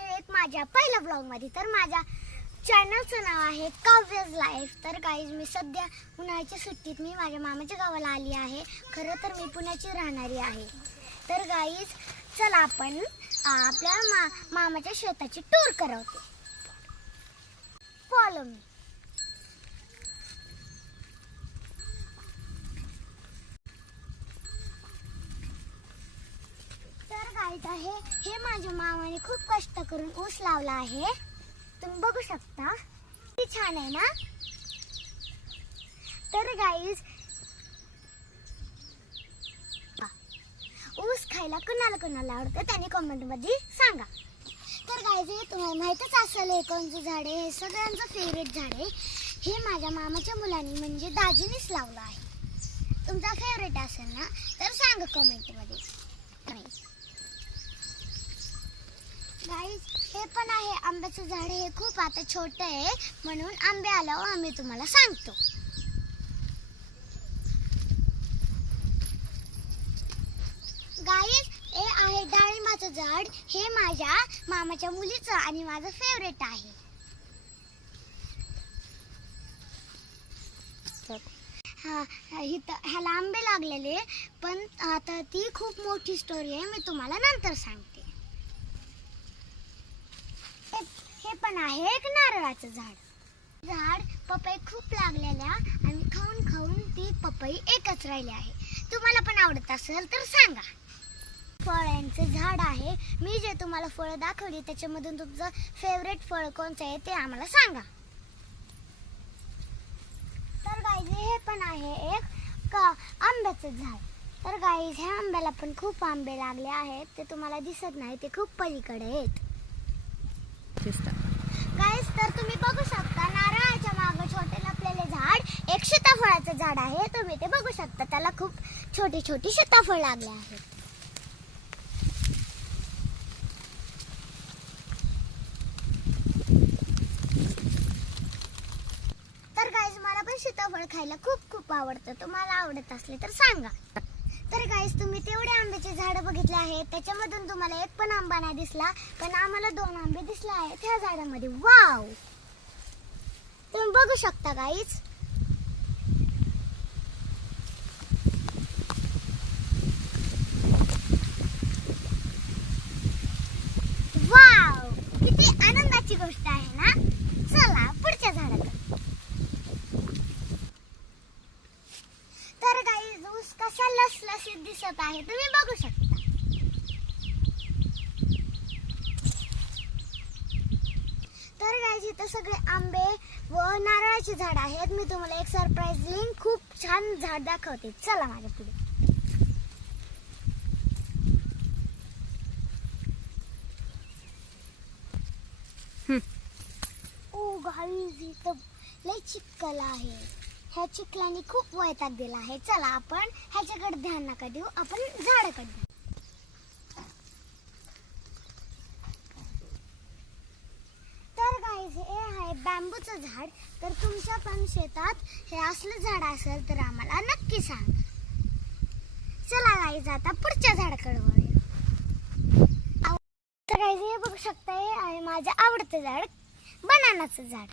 आहेत माझ्या पहिल्या ब्लॉग मध्ये। तर माझ्या चॅनलचं नाव आहे काव्यज लाईफ। तर गाईज मी सध्या उन्हाळ्याच्या सुट्टीत मी माझ्या मामाच्या गावाला आली आहे। खरं तर मी पुण्याची राहणारी आहे। तर गाईज चला आपण आपल्या मामाच्या शेताची टूर करवते। Follow me. तर गाईज हे माझ्या मामाने खूप कष्ट करून ऊस लावला आहे। तुम्ही बघू शकता किती छान आहे ना। तर गाईज ऊस खायला कुणाला आवडतं त्याने कमेंट मध्ये सांगा। तर गाईज तुम्हाला माहितच असेल हे कोणतं झाड आहे। हे सगळ्यांचं फेवरेट झाड आहे। हे माझ्या मामाच्या मुलांनी म्हणजे दाजीनेच लावलं आहे। तुमचा फेवरेट असेल ना तर सांगा कमेंट मध्ये। गाईज हे पण आहे आंब्याचं झाड। हे खूप आता छोटं आहे म्हणून आंबे आल्यावर आम्ही तुम्हाला सांगतो। गाईज हे आहे डाळिंबाचं झाड। हे माझ्या मामाच्या मुलीचं आणि माझं फेवरेट आहे। ह्याला आंबे लागलेले पण आता ती खूप मोठी स्टोरी आहे। मी तुम्हाला नंतर सांगते। हे पण आहे एक नारळाचं झाड। पपई खूप लागलेल्या आणि खाऊन खाऊन ती पपई एकच राहिली आहे। तुम्हाला पण आवडत असेल तर सांगा। फळांचं झाड आहे। मी जे तुम्हाला फळ दाखवली त्याच्यामधून तुमचं फेवरेट फळ कोणतं आहे ते आम्हाला सांगा। तर गाईज हे पण आहे एक आंब्याचं झाड। तर गाईज ह्या आंब्याला पण खूप आंबे लागले आहेत। ते तुम्हाला दिसत नाही, ते खूप पलीकडे आहेत। गाईज तर तुम्ही बघू शकता नारळाच्या मागे छोटे लपलेले झाड एक सीताफळाचं झाड आहे। तुम्ही ते बघू शकता, त्याला खूप छोटी छोटी सीताफळ लागले आहेत। तर गाईज मला पण सीताफळ खायला खूप खूप आवडतं। तुम्हाला आवडत असले तर सांगा। तर गाईज तुम्ही तेवढे आंब्याचे झाड बघितले आहेत, त्याच्यामधून तुम्हाला एक पण आंबा नाही दिसला, पण आम्हाला 2 आंबे दिसले आहेत त्या झाडामध्ये। वाव, तुम्ही बघू शकता गाईज। वाव, किती आनंदाची गोष्ट आहे ना। चला पुढच्या झाडाकडे। तर गाईज ऊस कसा लसलसीत दिसत आहे तुम्ही बघू शकता। तर गाईज इथे सगळे आंबे व नारळाचे झाड आहेत। मी तुम्हाला एक सरप्राइजिंग खूप छान झाड दाखवते। चला माझ्या पुढे। ओ गाईज इथं लय चिखल आहे। ह्या चिखलाने खूप वैताग दिला आहे। चला आपण ह्याच्याकडे ध्यान नका देऊ, आपण झाडाकडे ध्यान। तर गाईज हे आहे बांबूचं झाड। तर तुमच्या पण शेतात हे असलं झाड असेल तर आम्हाला नक्की सांगा। चला गाईज आता पुढच्या झाडाकडे वळूया। तर गाईज हे बघू शकता, हे आहे माझं आवडतं झाड, बनानाचं झाड।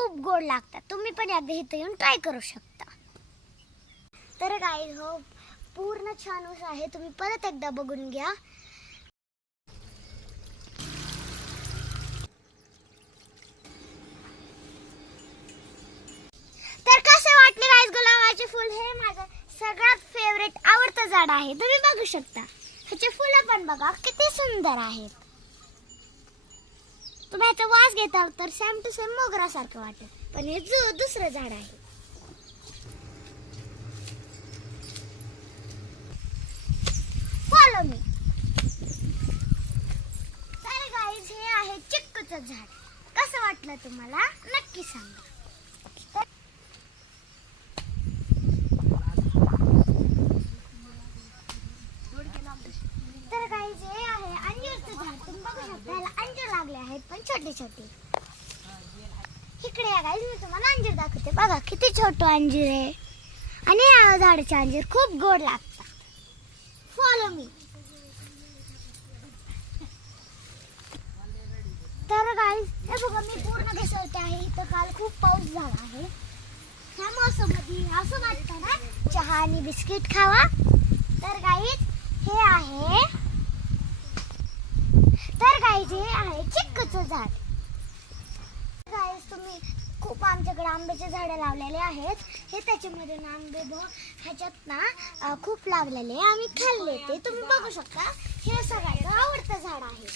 खूप गोड लागतात, तुम्ही पण एकदा इथे येऊन ट्राय करू शकता। तर गाईज हो पूर्ण छान ऊस आहे, तुम्ही परत एकदा बघून घ्या। तर कसे वाटले गाईज गुलाबाचे फुल? हे माझं सगळ्यात फेवरेट आवडतं झाड आहे। तुम्ही बघू शकता ह्याचे फुलं पण बघा किती सुंदर आहेत। तुम्ही ह्याचा वास घेताल तर सेम टू सेम मोगरासारखं वाटेल, पण हे दुसरं झाड आहे। Follow me. तर गाईज हे आहे चिक्कूचं झाड। कसं वाटलं तुम्हाला नक्की सांगा। तर गाईज हे आहे अंजीरचं झाड। तुम्ही बघू शकता ह्याला अंजीर लागले आहेत पण छोटे छोटे। इकडे या गाईज, मी तुम्हाला अंजीर दाखवते। बघा किती छोटं अंजीर आहे आणि या झाडाचे अंजीर खूप गोड लागतात। Follow me. तर गाईज हे बघा मी पूर्ण घसरते आहे. इथं काल खूप पाऊस झाला आहे. ह्या मौसममध्ये असं वाटतं ना चहा आणि बिस्किट खावा. तर गाईज हे आहे चिक्कूचं झाड. गाईज तुम्ही खूप आमच्याकडे आंब्याचे झाडं लावलेले आहेत. हे त्याच्यामध्ये ना आंबे ह्याच्यात ना खूप लागलेले आम्ही खाल्ले. ते तुम्ही बघू शकता. हे सगळ्यांचं आवडतं झाड आहे.